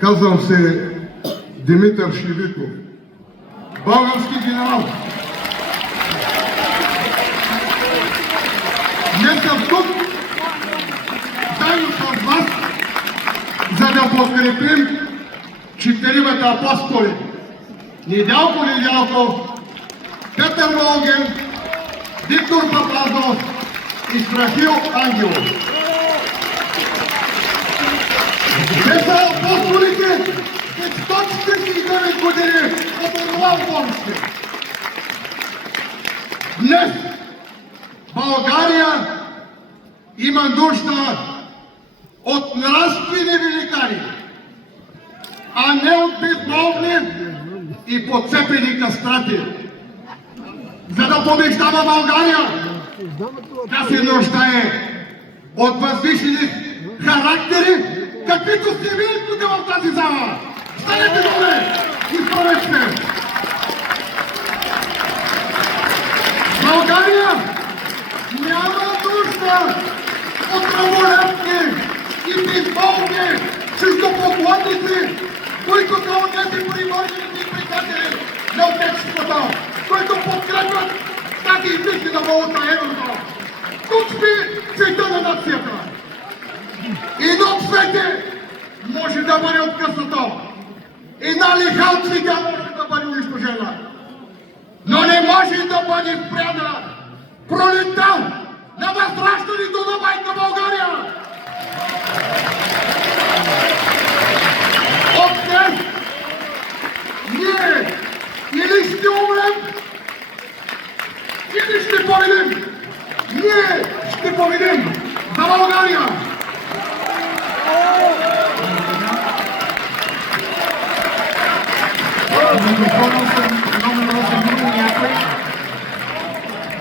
Казвам се Димитър Шивиков, български генерал. Днес съм тук, заедно с вас, за да подкрепим четиримата апостоли. Недялко Недялков, Петър Волгин, Виктор Папазов и Страхил Ангелов. Те са апостолите след 149 години от онова уборище. Днес България има нужда от нравствени великари, а не от безмолвни и подцепени кастрати. За да побеждава България, тя се нуждае от възвишени характери, каквито сте вие тук в тази зала. Станете долу и поръчте! България няма нужда от праволепни и безмолвни чуждопоклонници, които са онези привържените приятели на Отечеството, които подкрепят тази измислена валута еврото. Тук сме цвета на нацията. И нов свете може да бъде откъснато. Една лиха от цвета може да бъде унищожена. Но не може да бъде спряна пролетта на възраждането на майка България. От днес ние или ще умрем, или ще победим. Ние ще победим за България. Микрофонът